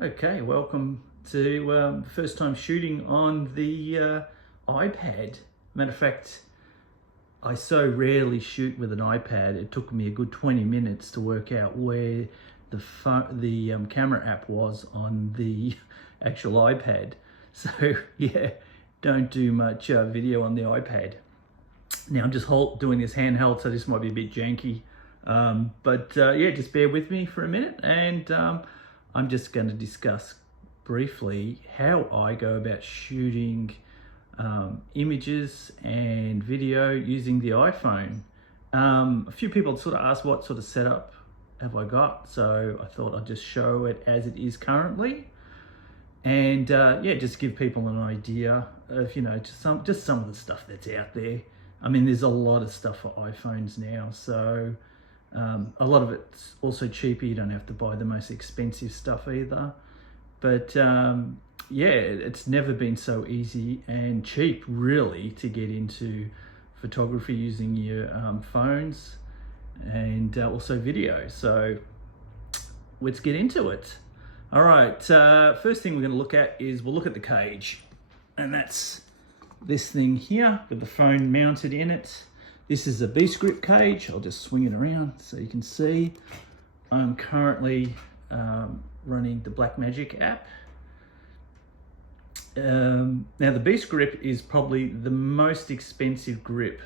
Okay, welcome to first time shooting on the iPad. Matter of fact, I so rarely shoot with an iPad, it took me a good 20 minutes to work out where the camera app was on the actual iPad. So yeah, don't do much video on the iPad. Now I'm just doing this handheld, so this might be a bit janky. But yeah, just bear with me for a minute, and I'm just going to discuss briefly how I go about shooting images and video using the iPhone. A few people sort of asked what sort of setup have I got, so I thought I'd just show it as it is currently, and yeah, just give people an idea of, you know, just some of the stuff that's out there. I mean, there's a lot of stuff for iPhones now, so a lot of it's also cheaper. You don't have to buy the most expensive stuff either. But yeah, it's never been so easy and cheap, really, to get into photography using your phones and also video. So let's get into it. All right, first thing we're going to look at is we'll look at the cage, and that's this thing here with the phone mounted in it. This is a beastgrip cage. I'll just swing it around so you can see. I'm currently running the Blackmagic app. Now the beastgrip is probably the most expensive grip,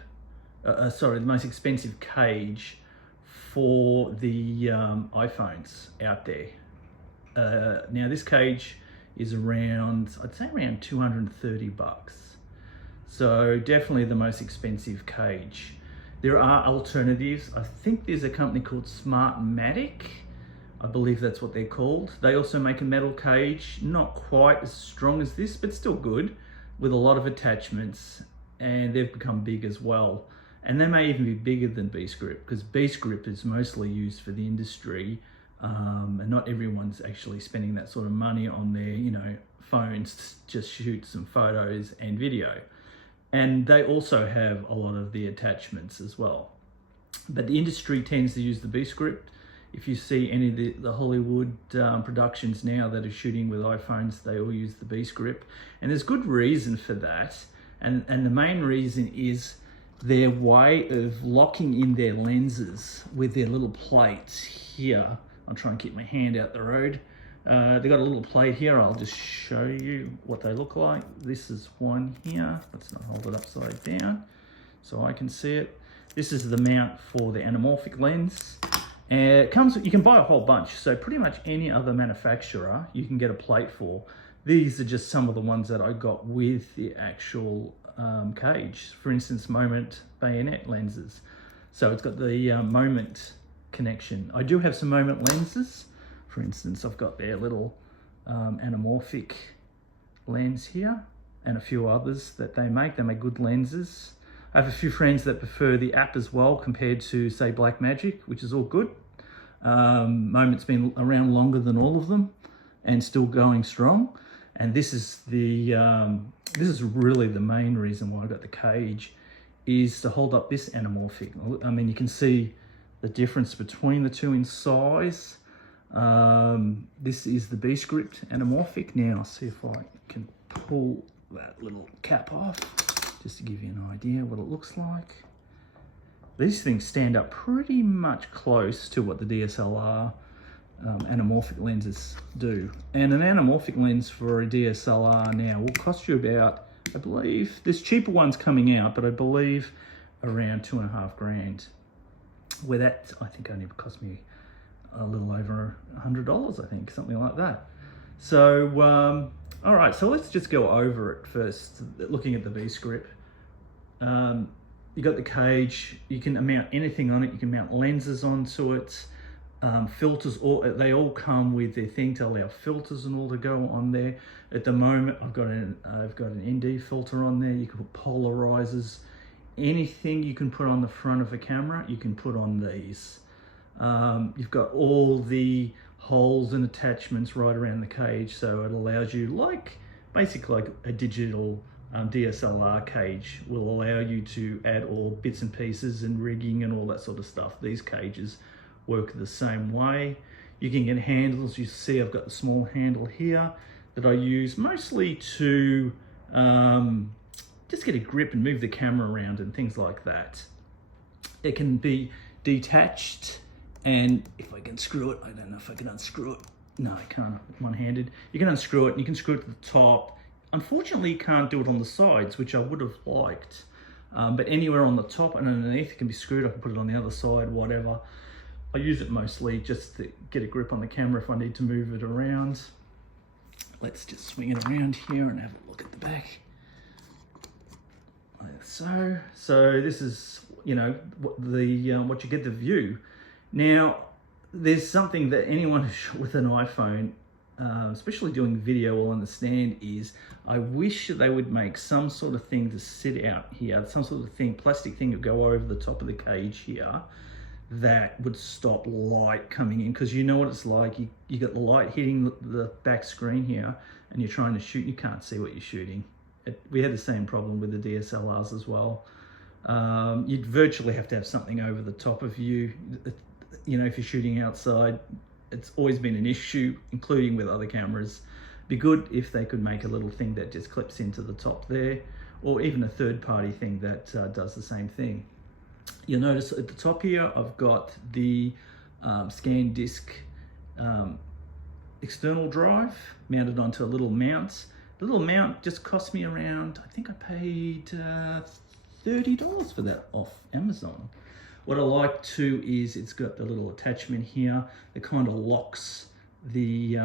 the most expensive cage for the iPhones out there. Now this cage is around, I'd say around 230 bucks. So definitely the most expensive cage. There are alternatives. I think there's a company called Smartmatic. I believe that's what they're called. They also make a metal cage, not quite as strong as this, but still good, with a lot of attachments, and they've become big as well. And they may even be bigger than beastgrip, because beastgrip is mostly used for the industry, and not everyone's actually spending that sort of money on their, you know, phones to just shoot some photos and video. And they also have a lot of the attachments as well. But the industry tends to use the beastgrip. If you see any of the Hollywood productions now that are shooting with iPhones, they all use the beastgrip. And there's good reason for that. And the main reason is their way of locking in their lenses with their little plates here. I'll try and keep my hand out the road. They've got a little plate here. I'll just show you what they look like. This is one here. Let's not hold it upside down so I can see it. This is the mount for the anamorphic lens. It comes, you can buy a whole bunch. So pretty much any other manufacturer you can get a plate for. These are just some of the ones that I got with the actual cage. For instance, Moment bayonet lenses. So it's got the Moment connection. I do have some Moment lenses. For instance, I've got their little anamorphic lens here, and a few others that they make. They make good lenses. I have a few friends that prefer the app as well compared to, say, Blackmagic, which is all good. Moment's been around longer than all of them and still going strong. And this is really the main reason why I got the cage, is to hold up this anamorphic. I mean, you can see the difference between the two in size. This is the beastgrip anamorphic. Now, see if I can pull that little cap off, just to give you an idea what it looks like. These things stand up pretty much close to what the DSLR anamorphic lenses do. And an anamorphic lens for a DSLR now will cost you about, I believe, there's cheaper ones coming out, but I believe around $2.5 grand. Where that, I think, only cost me a little over $100, I think, something like that. So, all right, so let's just go over it first, looking at the beastgrip. You got the cage, you can mount anything on it, you can mount lenses onto it, filters, they all come with their thing to allow filters and all to go on there. At the moment, I've got an ND filter on there. You can put polarizers, anything you can put on the front of a camera, you can put on these. You've got all the holes and attachments right around the cage, so it allows you, basically like a digital DSLR cage will allow you to add all bits and pieces and rigging and all that sort of stuff. These cages work the same way. You can get handles. You see I've got the small handle here that I use mostly to just get a grip and move the camera around and things like that. It can be detached, and if I can screw it, I don't know if I can unscrew it. No, I can't, one-handed. You can unscrew it and you can screw it to the top. Unfortunately, you can't do it on the sides, which I would have liked. But anywhere on the top and underneath, it can be screwed. I can put it on the other side, whatever. I use it mostly just to get a grip on the camera if I need to move it around. Let's just swing it around here and have a look at the back. Like so. So this is, you know, what you get the view. Now, there's something that anyone who's shot with an iPhone, especially doing video, will understand is I wish they would make some sort of thing to sit out here, some sort of thing, plastic thing that would go over the top of the cage here that would stop light coming in, because you know what it's like. You got the light hitting the back screen here and you're trying to shoot, you can't see what you're shooting. We had the same problem with the DSLRs as well. You'd virtually have to have something over the top of you. You know, if you're shooting outside, it's always been an issue, including with other cameras. Be good if they could make a little thing that just clips into the top there, or even a third-party thing that does the same thing. You'll notice at the top here, I've got the scan disc external drive mounted onto a little mount. The little mount just cost me around, I think I paid $30 for that off Amazon. What I like too is it's got the little attachment here that kind of locks the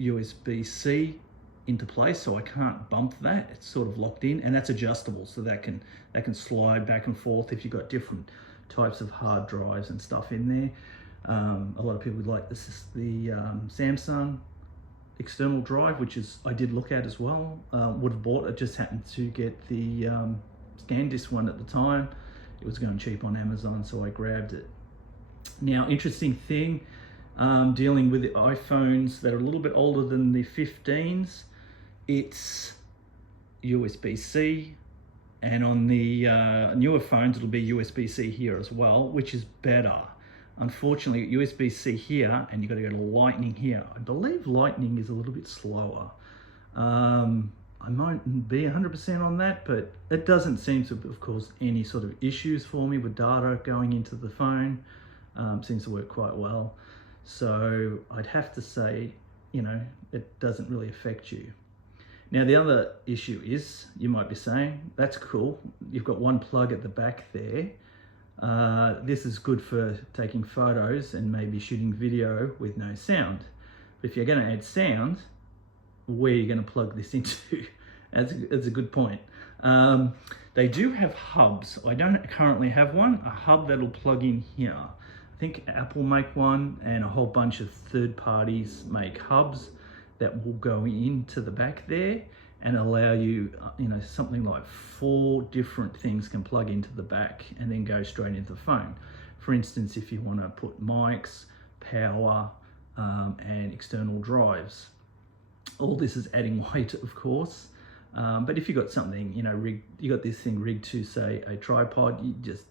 USB-C into place, so I can't bump that. It's sort of locked in, and that's adjustable, so that can slide back and forth if you've got different types of hard drives and stuff in there. A lot of people would like this is the Samsung external drive, which is I did look at as well. Would have bought it, just happened to get the SanDisk one at the time. It was going cheap on Amazon, so I grabbed it. Now, interesting thing, dealing with the iPhones that are a little bit older than the 15s, it's USB-C, and on the newer phones, it'll be USB-C here as well, which is better. Unfortunately, USB-C here, and you've got to go to Lightning here. I believe Lightning is a little bit slower. I might be 100% on that, but it doesn't seem to have caused any sort of issues for me with data going into the phone. Seems to work quite well. So I'd have to say, you know, it doesn't really affect you. Now, the other issue is, you might be saying, that's cool. You've got one plug at the back there. This is good for taking photos and maybe shooting video with no sound. But if you're going to add sound, where are you going to plug this into? That's a good point. They do have hubs. I don't currently have one. A hub that'll plug in here. I think Apple make one, and a whole bunch of third parties make hubs that will go into the back there and allow you, you know, something like 4 different things can plug into the back and then go straight into the phone. For instance, if you want to put mics, power, and external drives. All this is adding weight, of course, but if you've got something, you know, you got this thing rigged to, say, a tripod, you just,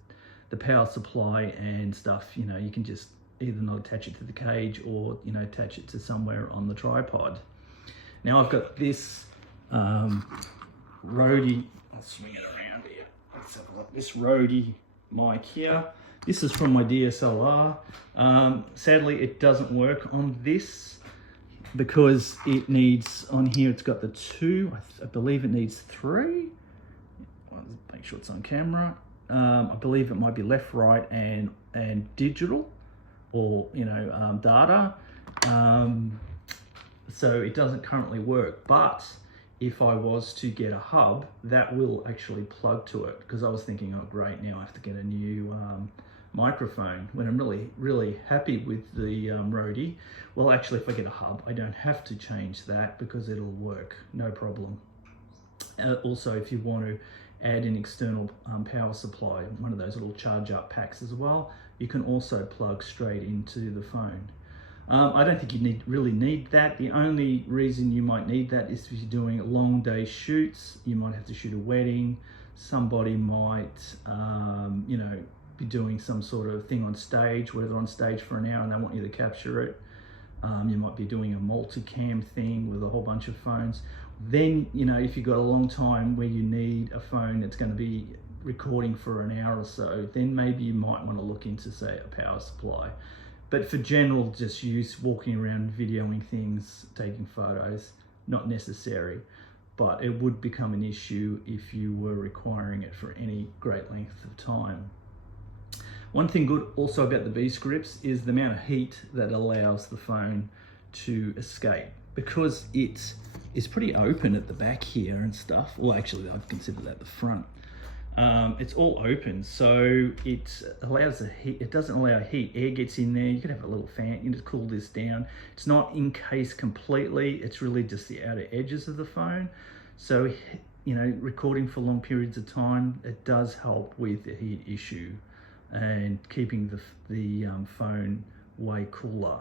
the power supply and stuff, you know, you can just either not attach it to the cage or, you know, attach it to somewhere on the tripod. Now I've got this Rode, I'll swing it around here. Let's have a look. This Rode mic here. This is from my DSLR. Sadly, it doesn't work on this, because it needs, on here it's got the 2, I believe it needs 3. Well, make sure it's on camera. I believe it might be left, right, and digital, or, you know, data. So it doesn't currently work, but if I was to get a hub, that will actually plug to it, because I was thinking, oh great, now I have to get a new microphone, when I'm really happy with the Rode. Well, actually, if I get a hub, I don't have to change that, because it'll work, no problem. Also, if you want to add an external power supply, one of those little charge up packs as well, you can also plug straight into the phone. I don't think you really need that. The only reason you might need that is if you're doing long day shoots. You might have to shoot a wedding. Somebody might, you know, be doing some sort of thing on stage, whether on stage for an hour and they want you to capture it. You might be doing a multicam thing with a whole bunch of phones. Then, you know, if you've got a long time where you need a phone that's going to be recording for an hour or so, then maybe you might want to look into, say, a power supply. But for general just use, walking around, videoing things, taking photos, not necessary. But it would become an issue if you were requiring it for any great length of time. One thing good also about the beast grips is the amount of heat that allows the phone to escape, because it is pretty open at the back here and stuff. Well, actually, I'd consider that the front. It's all open, so it allows the heat. It doesn't allow heat. Air gets in there. You could have a little fan. You just cool this down. It's not encased completely. It's really just the outer edges of the phone. So, you know, recording for long periods of time, it does help with the heat issue and keeping the phone way cooler.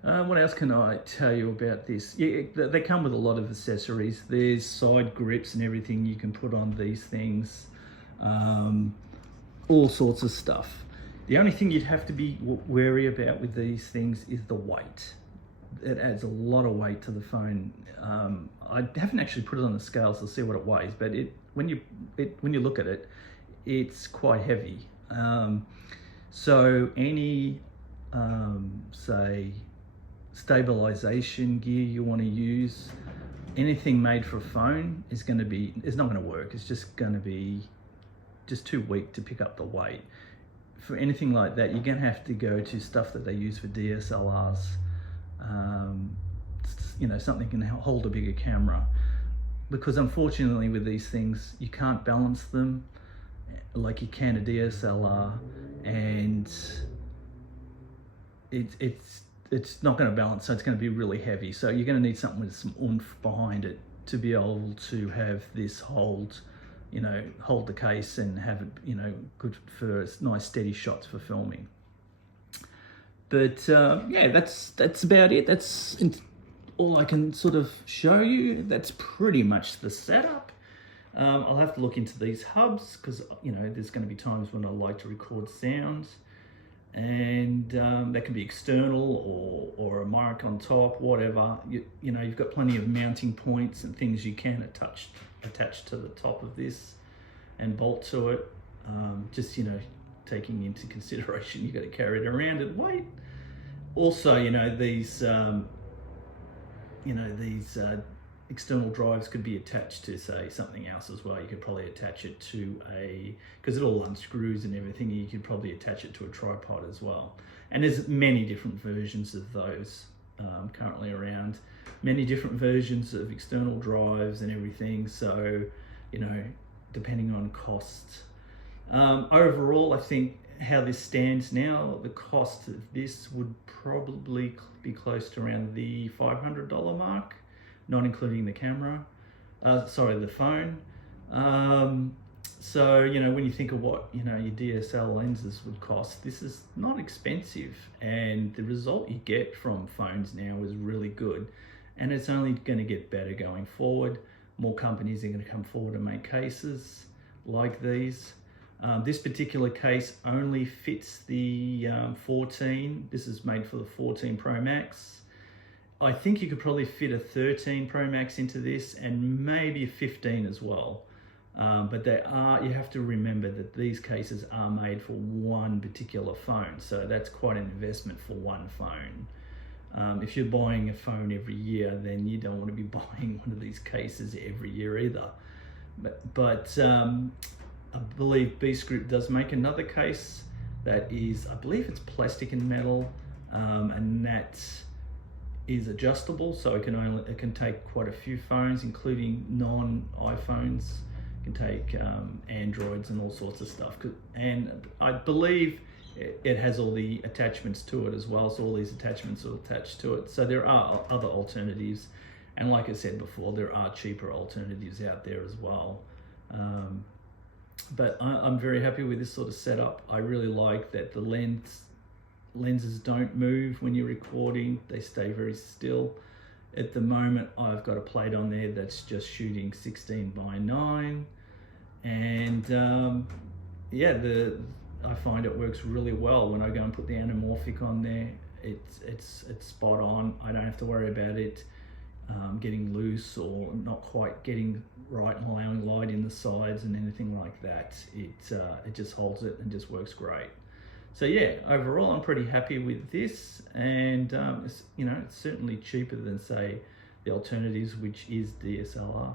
What else can I tell you about this? Yeah, they come with a lot of accessories. There's side grips and everything you can put on these things. All sorts of stuff. The only thing you'd have to be wary about with these things is the weight. It adds a lot of weight to the phone. I haven't actually put it on the scales to see what it weighs, but when you look at it, it's quite heavy. So any, say, stabilization gear you want to use, anything made for a phone is not going to work. It's just going to be just too weak to pick up the weight. For anything like that, you're going to have to go to stuff that they use for DSLRs. You know, something can hold a bigger camera, because unfortunately with these things you can't balance them like you can a DSLR, and it's not going to balance, so it's going to be really heavy. So you're going to need something with some oomph behind it to be able to have this hold the case and have it, you know, good for nice steady shots for filming. But yeah, that's about it. That's all I can sort of show you. That's pretty much the setup. I'll have to look into these hubs, because, you know, there's going to be times when I like to record sound, and that can be external or a mic on top, whatever. You know, you've got plenty of mounting points and things you can attach to the top of this and bolt to it. Just, you know, taking into consideration you've got to carry it around at weight. Also, you know, these external drives could be attached to, say, something else as well. You could probably attach it to because it all unscrews and everything, you could probably attach it to a tripod as well. And there's many different versions of those currently around, many different versions of external drives and everything. So, you know, depending on cost. Overall, I think how this stands now, the cost of this would probably be close to around the $500 mark, not including the camera, the phone. So, you know, when you think of what, you know, your DSL lenses would cost, this is not expensive, and the result you get from phones now is really good, and it's only going to get better going forward. More companies are going to come forward and make cases like these. This particular case only fits the 14. This is made for the 14 Pro Max. I think you could probably fit a 13 Pro Max into this, and maybe a 15 as well. But you have to remember that these cases are made for one particular phone. So that's quite an investment for one phone. If you're buying a phone every year, then you don't want to be buying one of these cases every year either. But I believe Beastgrip does make another case that is, I believe it's plastic and metal, and that is adjustable, so it can take quite a few phones, including non-iPhones. It can take Androids and all sorts of stuff. And I believe it has all the attachments to it as well, so all these attachments are attached to it. So there are other alternatives, and like I said before, there are cheaper alternatives out there as well. But I'm very happy with this sort of setup. I really like that the lenses don't move when you're recording. They stay very still. At the moment, I've got a plate on there that's just shooting 16:9, and yeah, I find it works really well when I go and put the anamorphic on there. It's spot on. I don't have to worry about it getting loose or not quite getting right and allowing light in the sides and anything like that. It just holds it and just works great. So yeah, overall I'm pretty happy with this, and it's, you know, it's certainly cheaper than say the alternatives, which is DSLR.